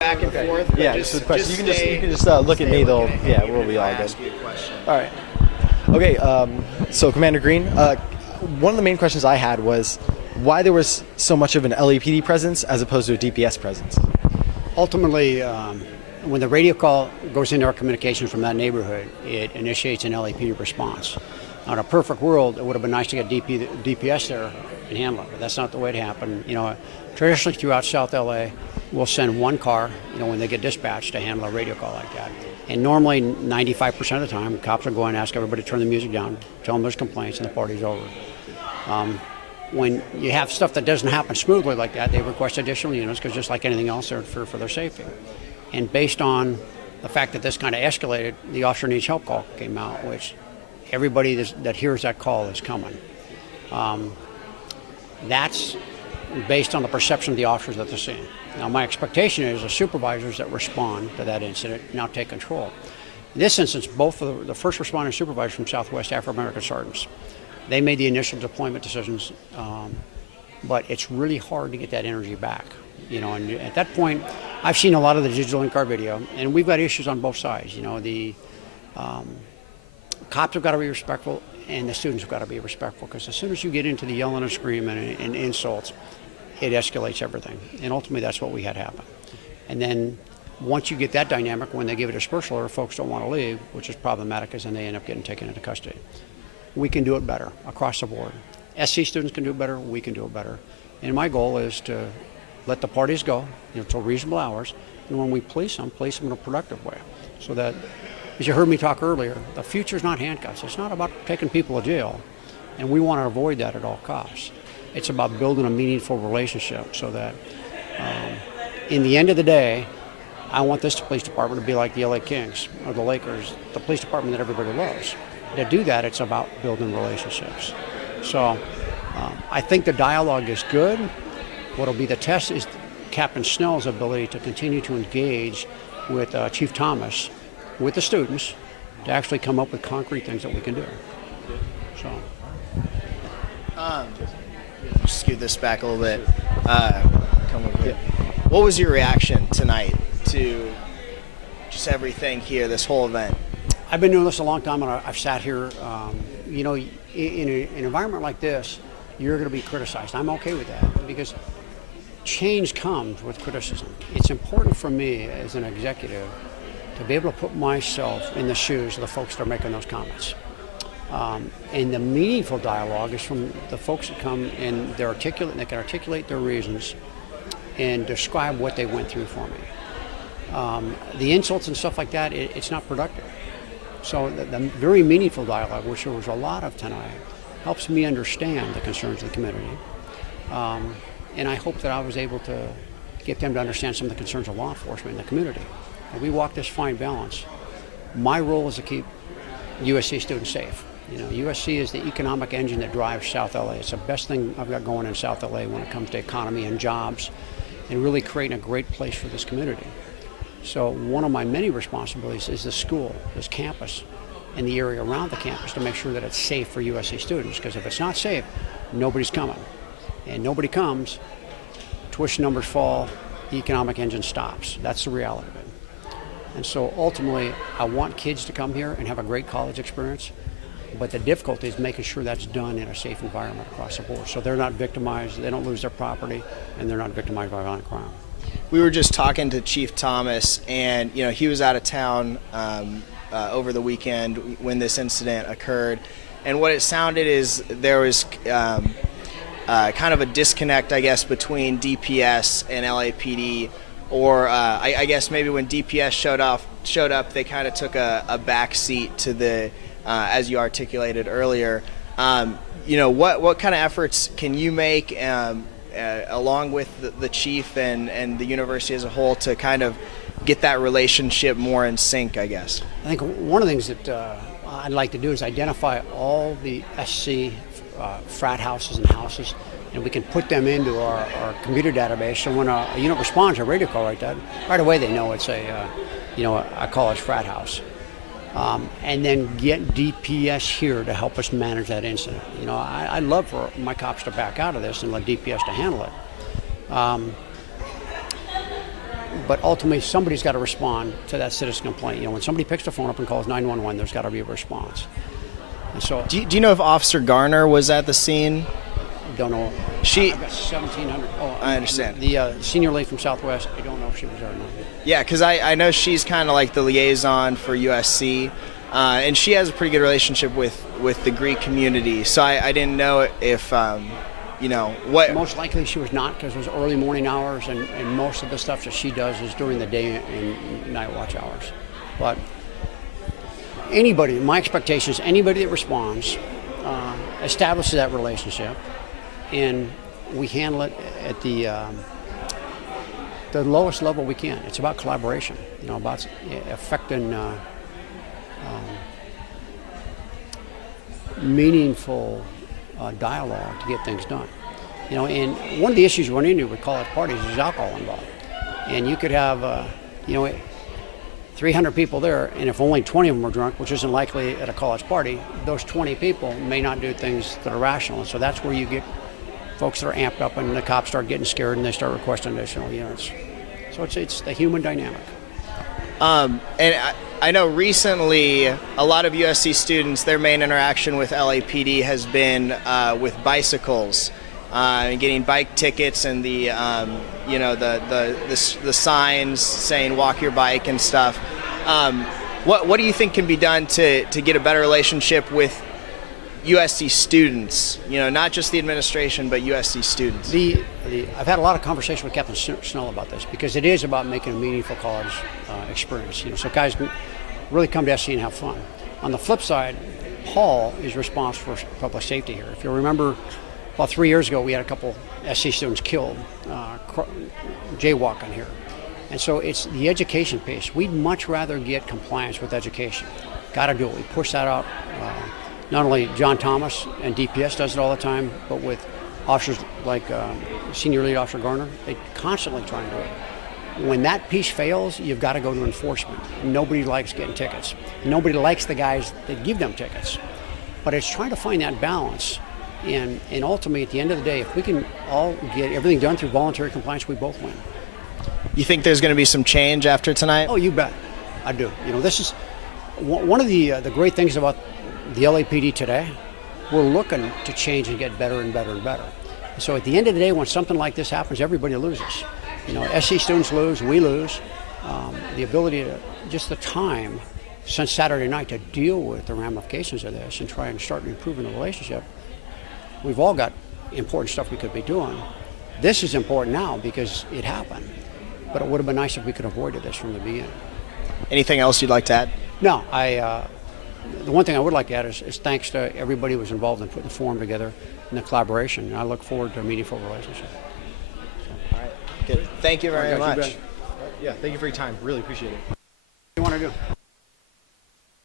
back and forth. Yeah, just a question. You can just look at me. They'll we'll be all good. All right. Okay. So Commander Green, one of the main questions I had was why there was so much of an LAPD presence as opposed to a DPS presence. Ultimately, when the radio call goes into our communication from that neighborhood, it initiates an LAPD response. Now, in a perfect world, it would have been nice to get DPS there and handle it, but that's not the way it happened. Traditionally throughout South LA, we'll send one car, when they get dispatched to handle a radio call like that. And normally, 95% of the time, cops will go and ask everybody to turn the music down, tell them there's complaints, and the party's over. When you have stuff that doesn't happen smoothly like that, they request additional units because just like anything else, they're for their safety. And based on the fact that this kind of escalated, the officer needs help call came out, which everybody that hears that call is coming. That's based on the perception of the officers that they're seeing. Now, my expectation is the supervisors that respond to that incident now take control. In this instance, both of the first responder supervisors from Southwest Afro-American sergeants, they made the initial deployment decisions, but it's really hard to get that energy back. And at that point, I've seen a lot of the digital in-car video, and we've got issues on both sides. The cops have got to be respectful, and the students have got to be respectful, because as soon as you get into the yelling and screaming and insults, it escalates everything. And ultimately, that's what we had happen. And then once you get that dynamic, when they give a dispersal order, folks don't want to leave, which is problematic, because then they end up getting taken into custody. We can do it better across the board. SC students can do it better, we can do it better. And my goal is to let the parties go, till reasonable hours, and when we police them in a productive way. So that, as you heard me talk earlier, the future's not handcuffs. It's not about taking people to jail, and we want to avoid that at all costs. It's about building a meaningful relationship so that in the end of the day, I want this police department to be like the LA Kings or the Lakers, the police department that everybody loves. To do that, it's about building relationships. So I think the dialogue is good. What'll be the test is Captain Snell's ability to continue to engage with Chief Thomas, with the students, to actually come up with concrete things that we can do. So. Scoot this back a little bit. Come over here. What was your reaction tonight to just everything here, this whole event? I've been doing this a long time, and I've sat here. In an environment like this, you're going to be criticized. I'm okay with that, because change comes with criticism. It's important for me as an executive to be able to put myself in the shoes of the folks that are making those comments. And the meaningful dialogue is from the folks that come and they're articulate, and they can articulate their reasons and describe what they went through for me. The insults and stuff like that, it's not productive. So the very meaningful dialogue, which there was a lot of tonight, helps me understand the concerns of the community. And I hope that I was able to get them to understand some of the concerns of law enforcement in the community. And we walk this fine balance. My role is to keep USC students safe. USC is the economic engine that drives South LA. It's the best thing I've got going in South LA when it comes to economy and jobs, and really creating a great place for this community. So one of my many responsibilities is the school, this campus, and the area around the campus to make sure that it's safe for USC students, because if it's not safe, nobody's coming. And nobody comes, tuition numbers fall, the economic engine stops. That's the reality of it. And so ultimately, I want kids to come here and have a great college experience, but the difficulty is making sure that's done in a safe environment across the board, so they're not victimized, they don't lose their property, and they're not victimized by violent crime. We were just talking to Chief Thomas, and he was out of town over the weekend when this incident occurred, and what it sounded is there was kind of a disconnect, I guess, between DPS and LAPD, or I guess maybe when DPS showed up, they kind of took a back seat to the, as you articulated earlier. What kind of efforts can you make along with the chief and the university as a whole to kind of get that relationship more in sync, I guess? I think one of the things that I'd like to do is identify all the SC frat houses and houses, and we can put them into our computer database, so when a unit responds to a radio call like that, right away they know it's a college frat house. And then get DPS here to help us manage that incident. I'd love for my cops to back out of this and let DPS to handle it. but ultimately somebody's got to respond to that citizen complaint. You know, when somebody picks the phone up and calls 911, there's got to be a response. And so, Do you know if Officer Garner was at the scene? don't know. She. I've got 1,700. Oh, I understand. The senior lady from Southwest. I don't know if she was there or not. Yeah, because I know she's kind of like the liaison for USC, and she has a pretty good relationship with the Greek community. So I didn't know if, you know, what. Most likely she was not, because it was early morning hours, and most of the stuff that she does is during the day and night watch hours. But anybody, my expectation is anybody that responds establishes that relationship, and we handle it at the lowest level we can. It's about collaboration, you know, about affecting meaningful dialogue to get things done. You know, and one of the issues you run into with college parties is alcohol involved. And you could have, you know, 300 people there, and if only 20 of them are drunk, which isn't likely at a college party, those 20 people may not do things that are rational. And so that's where you get folks that are amped up, and the cops start getting scared, and they start requesting additional units. So it's the human dynamic. And I know recently a lot of USC students, their main interaction with LAPD has been with bicycles, and getting bike tickets, and the you know, the signs saying "walk your bike" and stuff. What do you think can be done to get a better relationship with USC students? You know, not just the administration, but USC students. I've had a lot of conversation with Captain Snell about this, because it is about making a meaningful college experience. You know, so guys really come to SC and have fun. On the flip side, Paul is responsible for public safety here. If you remember, about 3 years ago, we had a couple SC students killed jaywalking here. And so it's the education piece. We'd much rather get compliance with education. Got to do it. We push that out. Not only John Thomas and DPS does it all the time, but with officers like Senior Lead Officer Garner, they constantly try and do it. When that piece fails, you've got to go to enforcement. Nobody likes getting tickets. Nobody likes the guys that give them tickets. But it's trying to find that balance. And ultimately, at the end of the day, if we can all get everything done through voluntary compliance, we both win. You think there's going to be some change after tonight? Oh, you bet. I do. You know, this is one of the great things about the LAPD today. We're looking to change and get better and better and better. And so at the end of the day, when something like this happens, everybody loses. You know, SC students lose, we lose. The ability to, just the time since Saturday night to deal with the ramifications of this and try and start improving the relationship. We've all got important stuff we could be doing. This is important now because it happened, but it would have been nice if we could have avoided this from the beginning. Anything else you'd like to add? No, the one thing I would like to add is thanks to everybody who was involved in putting the forum together and the collaboration. And I look forward to a meaningful relationship. All right, good. Thank you very much. Yeah, thank you for your time. Really appreciate it. What do you want to do?